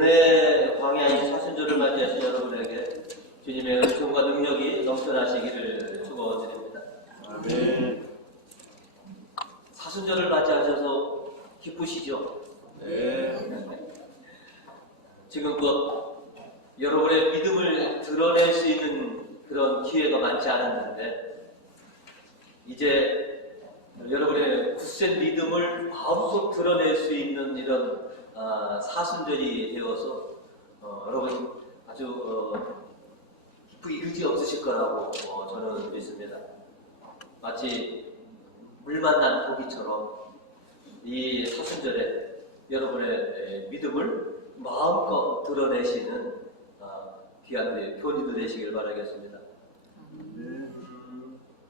은혜 광야의 사순절을 맞이하신 여러분에게 주님의 은총과 능력이 넘쳐나시기를 축원드립니다. 아멘. 사순절을 맞이하셔서 기쁘시죠? 네. 지금껏 여러분의 믿음을 드러낼 수 있는 그런 기회가 많지 않았는데 이제 여러분의 굳센 믿음을 마음껏 드러낼 수 있는 이런 사순절이 되어서 여러분 아주 기쁘기 의지 없으실 거라고 저는 믿습니다. 마치 물 만난 고기처럼 이 사순절에 여러분의 믿음을 마음껏 드러내시는 귀한 교인들 되시길 바라겠습니다.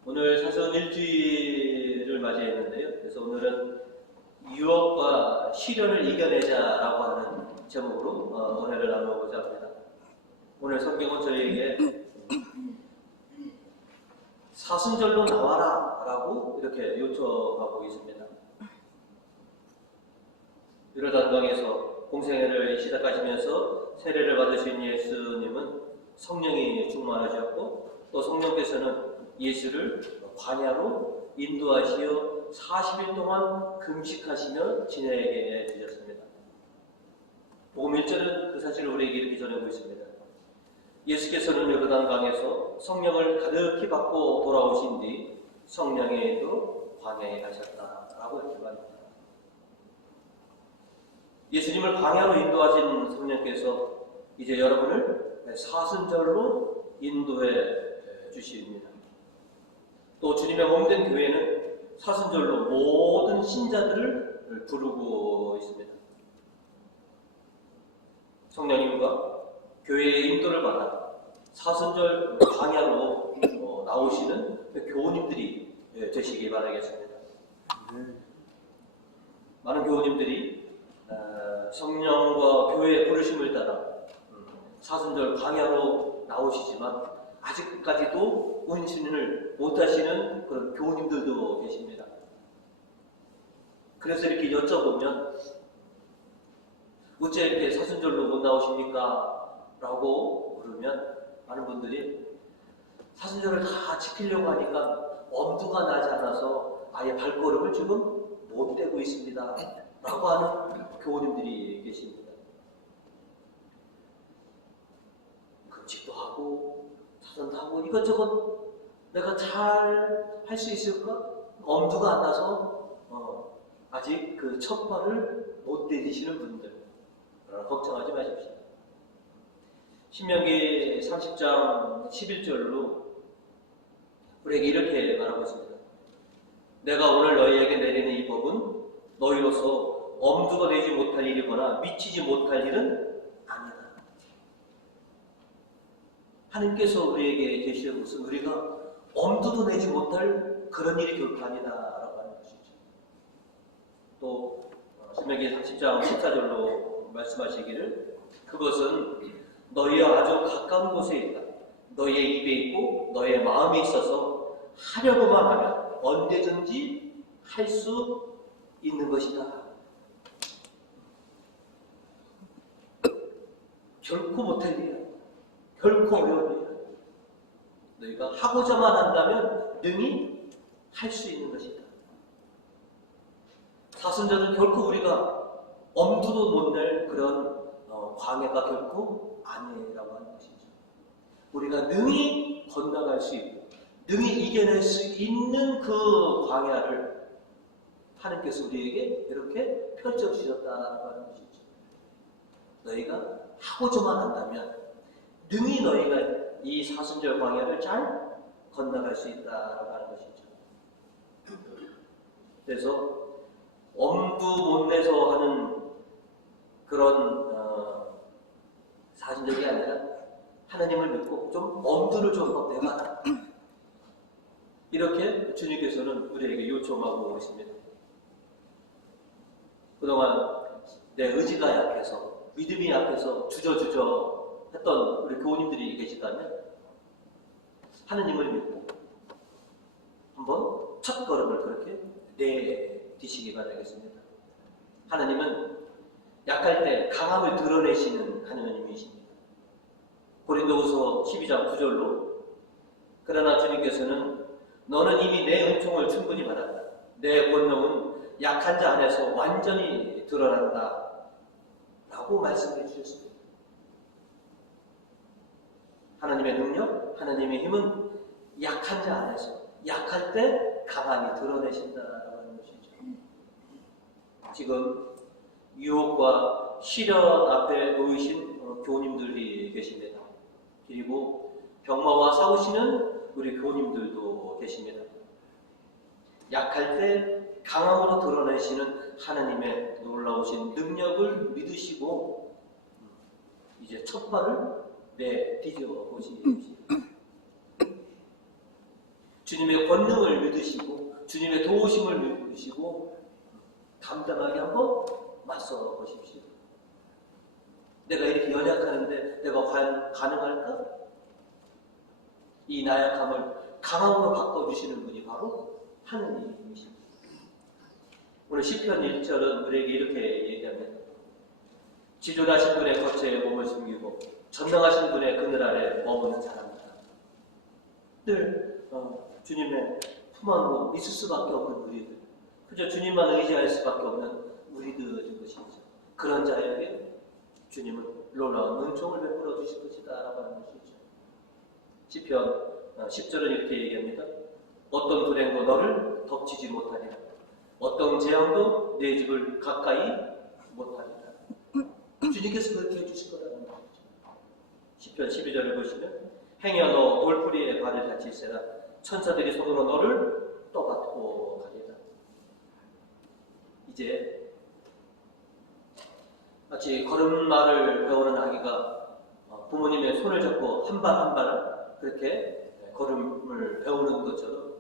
오늘 사순 일주일을 맞이했는데요. 그래서 오늘은 유혹과 시련을 이겨내자라고 하는 제목으로 은혜를 나누고자 합니다. 오늘 성경은 저희에게 사순절로 나와라 라고 이렇게 요청하고 있습니다. 유다단강에서 공생애를 시작하시면서 세례를 받으신 예수님은 성령이 충만하셨고 또 성령께서는 예수를 광야로 인도하시어 40일 동안 금식하시며 지내게 해주셨습니다. 복음 1절은 그 사실을 우리에게 이렇게 전하고 있습니다. 예수께서는 요르단강에서 성령을 가득히 받고 돌아오신 뒤 성령에도 광야에 가셨다라고 이렇게 말합니다. 예수님을 광야로 인도하신 성령께서 이제 여러분을 사순절로 인도해 주십니다. 또 주님의 몸된 교회는 사순절로 모든 신자들을 부르고 있습니다. 성령님과 교회의 인도를 받아 사순절 광야로 나오시는 교우님들이 되시기 바라겠습니다. 많은 교우님들이 성령과 교회의 부르심을 따라 사순절 광야로 나오시지만 아직까지도 운신을 못하시는 그런 교우님들도 계십니다. 그래서 이렇게 여쭤보면 어째 이렇게 사순절로 못 나오십니까? 라고 물으면 많은 분들이 사순절을 다 지키려고 하니까 엄두가 나지 않아서 아예 발걸음을 지금 못 떼고 있습니다. 라고 하는 교우님들이 계십니다. 금식도 하고 사선도 하고 이것저것 내가 잘 할 수 있을까? 엄두가 안 나서 아직 그 첫 발을 못 내디시는 분들 걱정하지 마십시오. 신명기 30장 11절로 우리에게 이렇게 말하고 있습니다. 내가 오늘 너희에게 내리는 이 법은 너희로서 엄두가 되지 못할 일이거나 미치지 못할 일은 아니다. 하나님께서 우리에게 제시한 것은 우리가 엄두도 내지 못할 그런 일이 결코 아니다라고 하는 것이죠. 또 신명기 30장 14절로 말씀하시기를 그것은 너희와 아주 가까운 곳에 있다. 너희의 입에 있고 너희의 마음에 있어서 하려고만 하면 언제든지 할 수 있는 것이다. 결코 못할 일이야. 결코 어려운 일이야. 너희가 하고자만 한다면 능히 할 수 있는 것이다. 사순절은 결코 우리가 엄두도 못 낼 그런 광야가 결코 아니라고 하는 것이죠. 우리가 능히 건너갈 수 있고 능히 이겨낼 수 있는 그 광야를 하나님께서 우리에게 이렇게 펼쳐주셨다고 하는 것이죠. 너희가 하고자만 한다면 능히 너희가 이 사순절 광야를 잘 건너갈 수 있다고 하는 것이죠. 그래서 엄두 못 내서 하는 그런 사순절이 아니라 하나님을 믿고 좀 엄두를 좀 내봐라. 이렇게 주님께서는 우리에게 요청하고 있습니다. 그동안 내 의지가 약해서 믿음이 약해서 주저주저 했던 우리 교우님들이 계시다면 하나님을 믿고 한번 첫걸음을 그렇게 내디시기 바라겠습니다. 하나님은 약할 때 강함을 드러내시는 하나님이십니다. 고린도후서 12장 9절로 그러나 주님께서는 너는 이미 내 은총을 충분히 받았다. 내 권능은 약한 자 안에서 완전히 드러난다. 라고 말씀해 주셨습니다. 하나님의 능력, 하나님의 힘은 약한 자 안에서 약할 때 강함이 드러내신다라고 하는 것이죠. 지금 유혹과 시련 앞에 놓이신 교우님들이 계십니다. 그리고 병마와 싸우시는 우리 교우님들도 계십니다. 약할 때 강함으로 드러내시는 하나님의 놀라우신 능력을 믿으시고 이제 첫 발을 내디뎌 보십시오. 주님의 권능을 믿으시고 주님의 도우심을 믿으시고 담담하게 한번 맞서 보십시오. 내가 이렇게 연약하는데 내가 과연 가능할까? 이 나약함을 강함으로 바꿔주시는 분이 바로 하느님이십니다. 오늘 시편 1절은 우리에게 이렇게 얘기합니다. 지존하신 분의 거처에 몸을 숨기고 전능하신 분의 그늘 아래 머무는 사람이다. 늘 주님의 품 안으로 있을 수밖에 없는 우리들, 그저 주님만 의지할 수밖에 없는 우리들인 것이죠. 그런 자에게 주님은 놀라운 은총을 베풀어 주실 것이다 라고 하는 것이죠. 시편 10절은 이렇게 얘기합니다. 어떤 불행도 너를 덮치지 못하리라. 어떤 재앙도 내 집을 가까이 못하리라. 주님께서 그렇게 해주실 거라는 것이죠. 시편 12절을 보시면 행여 너 돌뿌리에 발을 다칠세라. 천사들이 손으로 너를 떠받고 가리라. 이제 마치 걸음마를 배우는 아기가 부모님의 손을 잡고 한 발 한 발 그렇게 걸음을 배우는 것처럼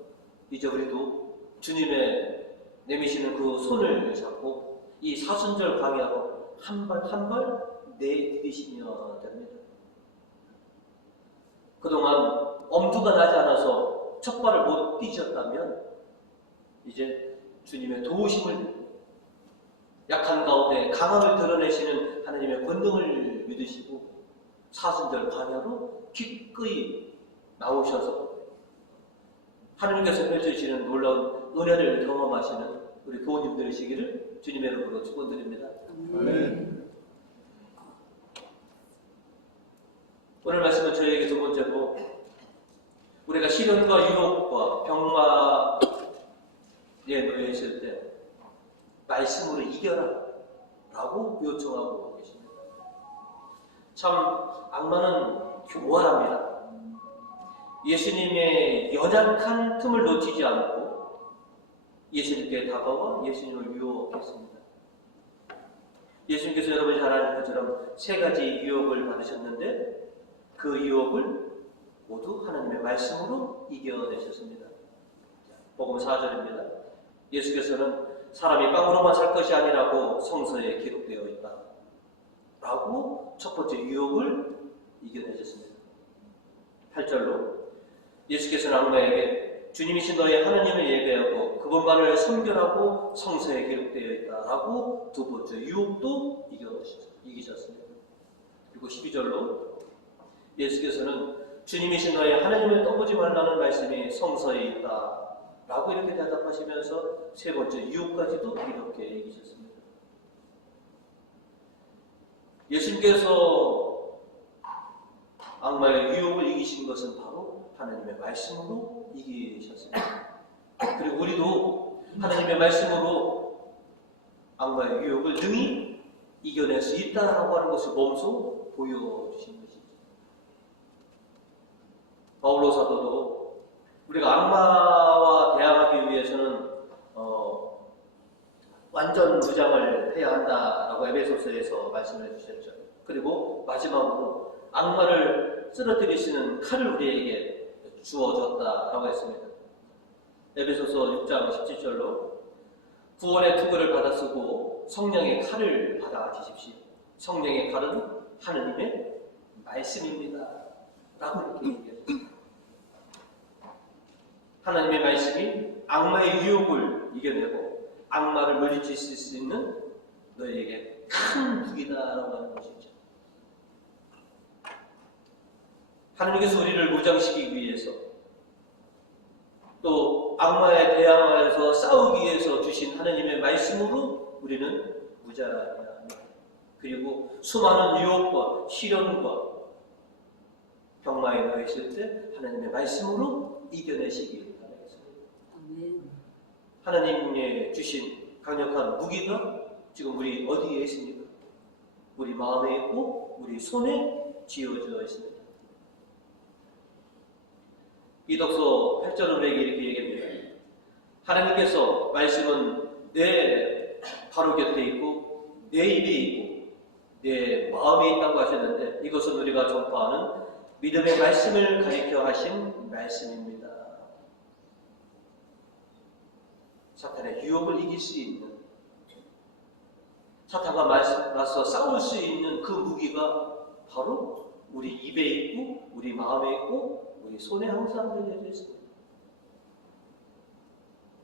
이제 우리도 주님의 내미시는 그 손을 잡고 이 사순절 광야로 한 발 한 발 내디디시면 됩니다. 그동안 엄두가 나지 않아서 첫 발을 못 뛰셨다면 이제 주님의 도우심을 믿고 약한 가운데 강함을 드러내시는 하나님의 권능을 믿으시고 사순절 광야로 기꺼이 나오셔서 하나님께서 펼쳐주시는 놀라운 은혜를 경험하시는 우리 교우님들이시기를 주님의 이름으로 축원드립니다. 아멘. 오늘 말씀은 저희에게 두 번째로 우리가 시련과 유혹과 병마에 놓여 있을 때 말씀으로 이겨라 라고 요청하고 계십니다. 참 악마는 교활합니다. 예수님의 연약한 틈을 놓치지 않고 예수님께 다가와 예수님을 유혹했습니다. 예수님께서 여러분이 잘 아는 것처럼 세 가지 유혹을 받으셨는데 그 유혹을 모두 하나님의 말씀으로 이겨내셨습니다. 복음 4절입니다. 예수께서는 사람이 빵으로만 살 것이 아니라고 성서에 기록되어 있다 라고 첫 번째 유혹을 이겨내셨습니다. 8절로 예수께서는 악마에게 주님이신 너의 하나님을 예배하고 그분만을 섬겨라고 성서에 기록되어 있다라고 두 번째 유혹도 이기셨습니다. 그리고 12절로 예수께서는 주님이신 너의 하나님을 떠보지 말라는 말씀이 성서에 있다라고 이렇게 대답하시면서 세 번째 유혹까지도 이렇게 이기셨습니다. 예수님께서 악마의 유혹을 이기신 것은 바로 하나님의 말씀으로 이기셨습니다. 그리고 우리도 하나님의 말씀으로 악마의 유혹을 능히 이겨낼 수 있다라고 하는 것을 몸소 보여주신 것이죠. 바울로 사도도 우리가 악마와 대항하기 위해서는 완전 무장을 해야 한다라고 에베소서에서 말씀해 주셨죠. 그리고 마지막으로 악마를 쓰러뜨리시는 칼을 우리에게 주어졌다라고 했습니다. 에베소서 6장 17절로 구원의 투구를 받아 쓰고 성령의 칼을 받아 지십시오. 성령의 칼은 하느님의 말씀입니다 라고 이렇게 얘기했습니다. 하나님의 말씀이 악마의 유혹을 이겨내고 악마를 물리칠 수 있는 너희에게 큰 무기다라고 하는 것이죠. 하나님께서 우리를 무장시키기 위해서 또 악마에 대항하여서 싸우기 위해서 주신 하나님의 말씀으로 우리는 무장해야 합니다. 그리고 수많은 유혹과 시련과 병마에 놓였을 때 하나님의 말씀으로 이겨내시기 바라겠습니다. 아멘. 하나님의 주신 강력한 무기가 지금 우리 어디에 있습니까? 우리 마음에 있고 우리 손에 쥐어져 있습니다. 이덕서 8절 우리에게 이렇게 얘기합니다. 하나님께서 말씀은 내 바로 곁에 있고 내 입에 있고 내 마음에 있다고 하셨는데 이것은 우리가 전파하는 믿음의 말씀을 가리켜 하신 말씀입니다. 사탄의 유혹을 이길 수 있는, 사탄과 맞서 싸울 수 있는 그 무기가 바로 우리 입에 있고 우리 마음에 있고 우리 손에 항상 들려져 있습니다.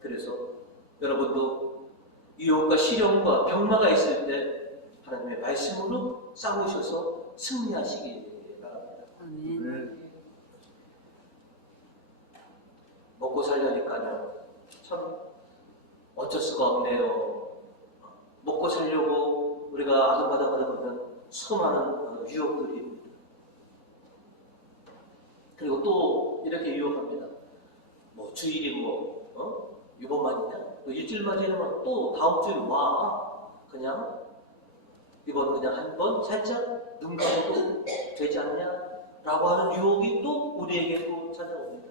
그래서 여러분도 유혹과 시련과 병마가 있을 때 하나님의 말씀으로 싸우셔서 승리하시기 바랍니다. 아멘. 먹고 살려니까요, 참 어쩔 수가 없네요. 먹고 살려고 우리가 아등바등하다 보면 수많은 유혹들이 있습니다. 그리고 또 이렇게 유혹합니다. 뭐 주일이 이번만이냐? 일주일만 지나면 또 다음 주일 와. 그냥 이번 그냥 한 번 살짝 눈 감아도 되지 않냐? 라고 하는 유혹이 또 우리에게 또 찾아옵니다.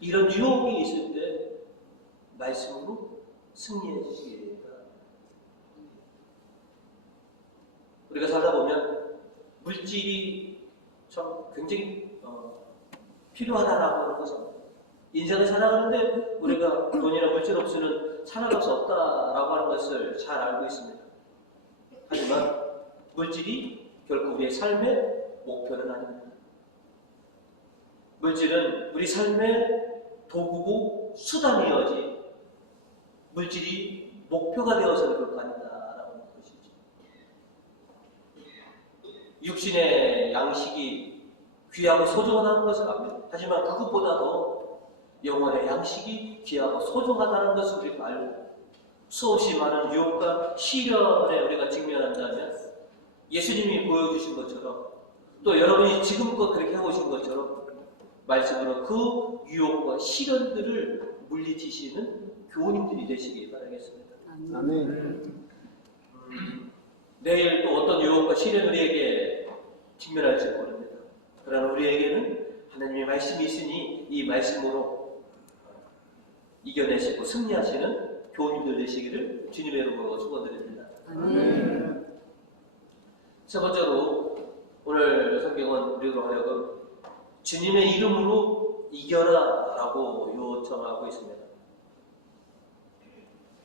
이런 유혹이 있을 때 말씀으로 승리해 주시기 바랍니다. 우리가 살다 보면 물질이 참 굉장히 필요하다라고 하는 것은 인생을 살아가는데 우리가 돈이나 물질 없이는 살아갈 수 없다라고 하는 것을 잘 알고 있습니다. 하지만 물질이 결국 우리의 삶의 목표는 아닙니다. 물질은 우리 삶의 도구고 수단이어지 물질이 목표가 되어서는 그럴 거 아니다라고 하는 것이죠. 육신의 양식이 귀하고 소중하다는 것을 압니다. 하지만 그것보다도 영혼의 양식이 귀하고 소중하다는 것을 우리가 알고 수없이 많은 유혹과 시련에 우리가 직면한다면 예수님이 보여주신 것처럼 또 여러분이 지금껏 그렇게 해오신 것처럼 말씀으로 그 유혹과 시련들을 물리치시는 교우님들이 되시기 바라겠습니다. 아멘. 내일 또 어떤 유혹과 시련 우리에게 직면할지 모릅니다. 그러나 우리에게는 하나님의 말씀이 있으니 이 말씀으로 이겨내시고 승리하시는 교우님들 되시기를 주님의 이름으로 축원드립니다. 아멘. 세 번째로 오늘 성경은 우리로 하여금 주님의 이름으로 이겨라 라고 요청하고 있습니다.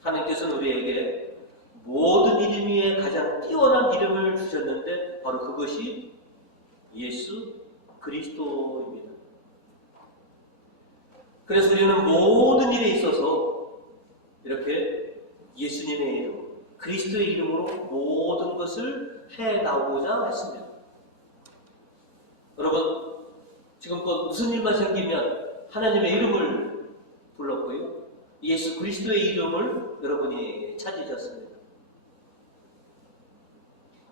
하나님께서는 우리에게 모든 이름 위에 가장 뛰어난 이름을 주셨는데 바로 그것이 예수 그리스도입니다. 그래서 우리는 모든 일에 있어서 이렇게 예수님의 이름, 그리스도의 이름으로 모든 것을 해나오고자 했습니다. 여러분, 지금껏 무슨 일만 생기면 하나님의 이름을 불렀고요. 예수 그리스도의 이름을 여러분이 찾으셨습니다.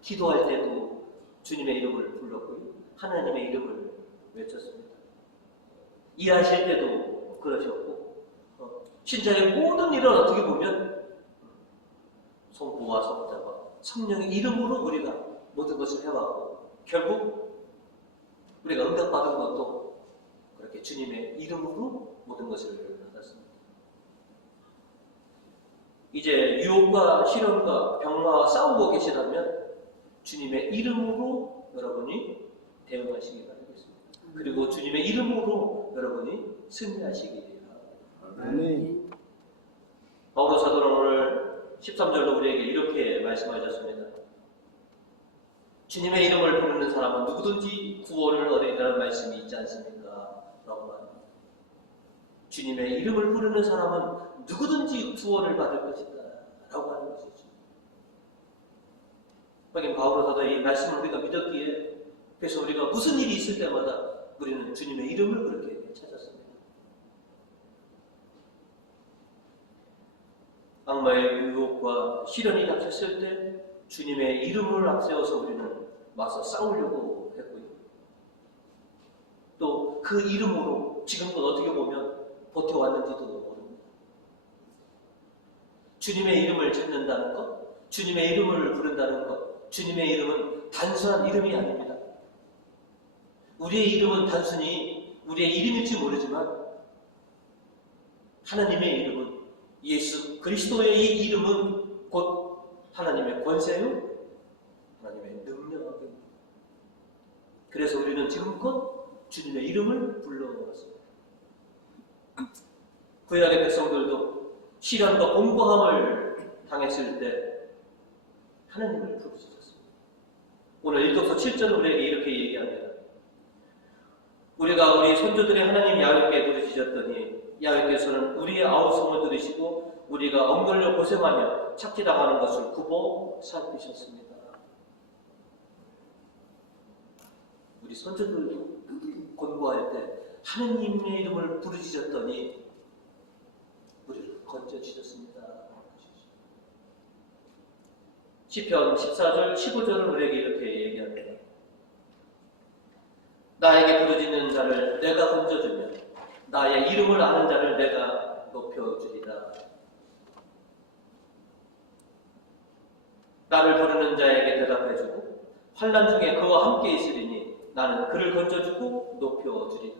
기도할 때도 주님의 이름을 불렀고요. 하나님의 이름을 외쳤습니다. 일하실 때도 그러셨고 신자의 모든 일을 어떻게 보면 성부와 성자와 성령의 이름으로 우리가 모든 것을 해왔고 결국 우리가 응답받은 것도 그렇게 주님의 이름으로 모든 것을 받았습니다. 이제 유혹과 시련과 병마와 싸우고 계시다면 주님의 이름으로 여러분이 대응하시기 바라겠습니다. 그리고 주님의 이름으로 여러분이 승리하시기 바랍니다. 아멘. 바울로 사도는 오늘 13절로 우리에게 이렇게 말씀하셨습니다. 주님의 이름을 부르는 사람은 누구든지 구원을 얻으리라는 말씀이 있지 않습니까? 라고 말합니다. 주님의 이름을 부르는 사람은 누구든지 구원을 받을 것이다 라고 하는 것이죠. 하긴 바울은 사도 이 말씀을 우리가 믿었기에 그래서 우리가 무슨 일이 있을 때마다 우리는 주님의 이름을 그렇게 찾았습니다. 악마의 유혹과 시련이 닥쳤을 때 주님의 이름을 앞세워서 우리는 맞서 싸우려고 했고요. 또 그 이름으로 지금껏 어떻게 보면 버텨왔는지도 모릅니다. 주님의 이름을 찾는다는 것, 주님의 이름을 부른다는 것, 주님의 이름은 단순한 이름이 아닙니다. 우리의 이름은 단순히 우리의 이름일지 모르지만 하나님의 이름은 예수 그리스도의 이 이름은 곧 하나님의 권세요, 하나님의 능력입니다. 그래서 우리는 지금껏 주님의 이름을 불러왔습니다. 구약의 백성들도 시련과 공고함을 당했을 때 하나님을 부르셨습니다. 오늘 1독서 7절 우리에게 이렇게 얘기합니다. 우리가 우리 선조들의 하나님 야훼께 부르짖었더니 야훼께서는 우리의 아우성을 들으시고 우리가 엉걸려 고생하며 착지당하는 것을 굽어 살피셨습니다. 우리 선조들도 권고할 때 하느님의 이름을 부르짖었더니 우리를 건져주셨습니다. 시편 14절 15절은 우리에게 이렇게 얘기합니다. 나에게 부르짖는 자를 내가 건져주며 나의 이름을 아는 자를 내가 높여주리라. 나를 부르는 자에게 대답해주고 환난 중에 그와 함께 있으리니 나는 그를 건져주고 높여주리라.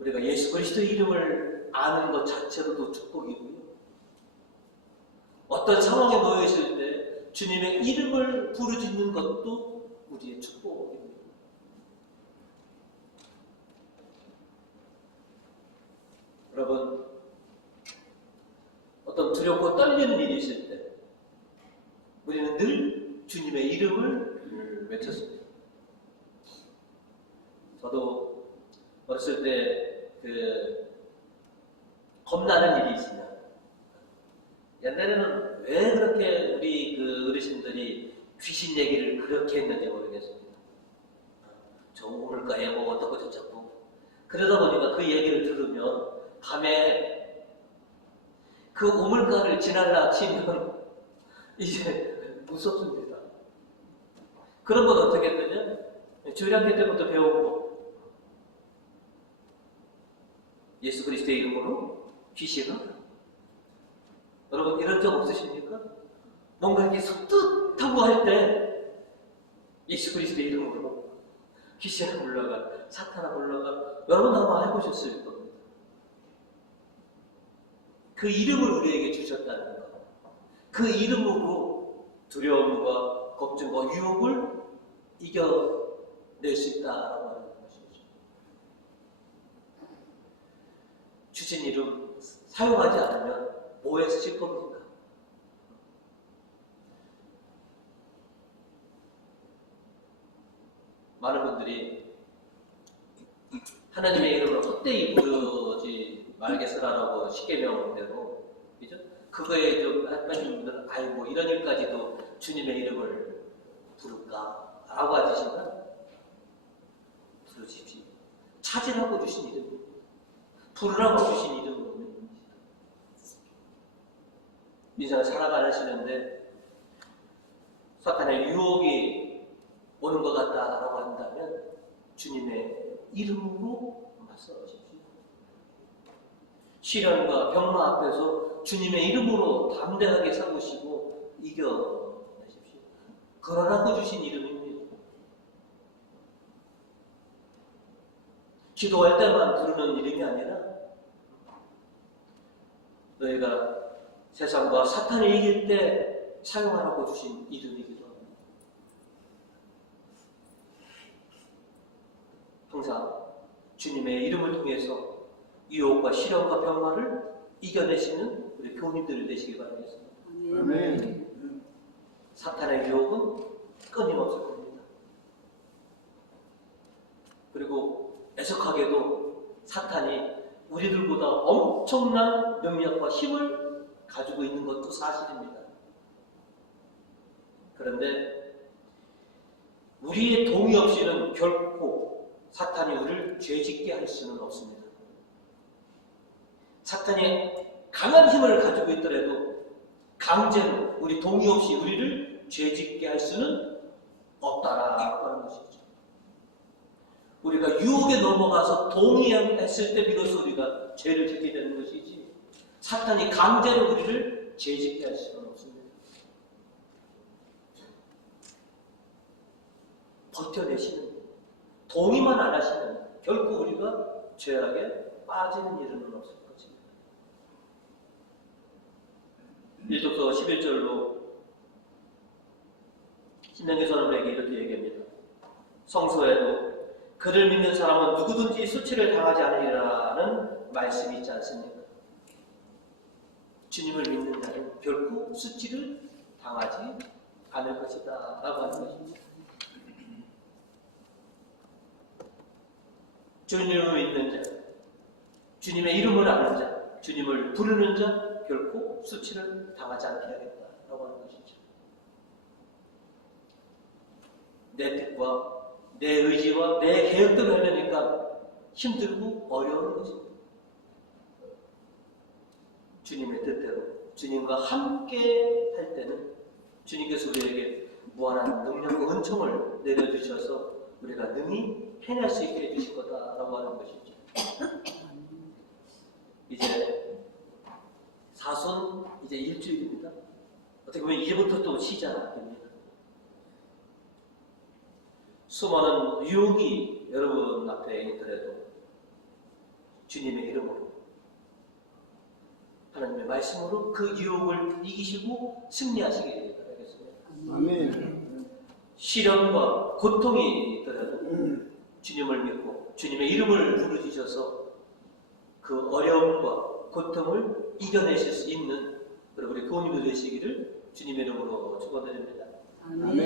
우리가 예수 그리스도의 이름을 아는 것 자체로도 축복이고요. 어떤 상황에 놓여 있을 때 주님의 이름을 부르짖는 것도 우리의 축복입니다. 여러분, 어떤 두렵고 떨리는 일이 있을 때 우리는 늘 주님의 이름을 외쳤습니다. 저도 어렸을 때 겁나는 일이 있으면 옛날에는 왜 그렇게 우리 어르신들이 귀신 얘기를 그렇게 했는지 모르겠습니다. 저 우물가에 뭐 어떻고 저쩌고 그러다 보니까 그 얘기를 들으면 밤에 그 우물가를 지날라 치면 이제 무섭습니다. 그런 건 어떻게 했느냐? 주일학교 때부터 배운 거. 예수 그리스도의 이름으로 귀신아. 여러분 이런 적 없으십니까? 뭔가 이렇게 섬뜩하고 할 때 예수 그리스도의 이름으로 귀신아 물러가, 사탄아 물러가. 여러분 아마 해보셨을 겁니다. 그 이름을 우리에게 주셨다는 것. 그 이름으로 두려움과 걱정과 유혹을 이겨낼 수 있다라고 하는 것이죠. 주신 이름 사용하지 않으면 뭐에 쓰실 겁니까? 많은 분들이 하나님의 이름을 헛되이 부르지 말겠으라라고 십계명대로, 그죠? 그거에 좀 하시는 분들은 뭐 이런 일까지도 주님의 이름을 부를까라고 하시면 부르십시오. 찾으라고 주신 이름입니다. 부르라고 주신 이름입니다. 인생을 살아가시는데 사탄의 유혹이 오는 것 같다라고 한다면 주님의 이름으로 맞서십시오. 시련과 병마 앞에서 주님의 이름으로 담대하게 서보시고 이겨내십시오. 그러라고 주신 이름입니다. 기도할 때만 부르는 이름이 아니라 너희가 세상과 사탄을 이길 때 사용하라고 주신 이름이기도 합니다. 항상 주님의 이름을 통해서 유혹과 시련과 병마를 이겨내시는 우리 교우님들 되시기 바라겠습니다. 아멘. 사탄의 유혹은 끊임없을 겁니다. 그리고 애석하게도 사탄이 우리들보다 엄청난 능력과 힘을 가지고 있는 것도 사실입니다. 그런데 우리의 동의 없이는 결코 사탄이 우리를 죄짓게 할 수는 없습니다. 사탄이 강한 힘을 가지고 있더라도 강제로 우리 동의 없이 우리를 죄짓게 할 수는 없다라고 하는 것이죠. 우리가 유혹에 넘어가서 동의했을 때 비로소 우리가 죄를 짓게 되는 것이지 사탄이 강제로 우리를 죄짓게 할 수는 없습니다. 버텨내시는 동의만 안 하시면 결코 우리가 죄악에 빠지는 일은 없을 것입니다. 1독서 11절로 신명기 선언에게 이렇게 얘기합니다. 성서에도 그를 믿는 사람은 누구든지 수치를 당하지 않으리라는 말씀이 있지 않습니까? 주님을 믿는 자는 결코 수치를 당하지 않을 것이다 라고 하는 것입니다. 주님을 믿는 자, 주님의 이름을 아는 자, 주님을 부르는 자 결코 수치를 당하지 않게 하겠다라고 하는 것이죠. 내 뜻과 내 의지와 내 계획대로 하려니까 힘들고 어려운 것입니다. 주님의 뜻대로 주님과 함께 할 때는 주님께서 우리에게 무한한 능력과 은총을 내려주셔서 우리가 능히 해낼 수 있게 해주실 거다라고 하는 것이죠. 이제 사순 이제 일주일입니다. 어떻게 보면 이제부터 또 시작됩니다. 수많은 유혹이 여러분 앞에 있더라도 주님의 이름으로 하나님의 말씀으로 그 유혹을 이기시고 승리하시길 바라겠습니다. 아멘. 시련과 고통이 있더라도 주님을 믿고 주님의 이름을 부르주셔서 그 어려움과 고통을 이겨내실 수 있는 우리 부모님들 되시기를 주님의 이름으로 축원드립니다. 아멘.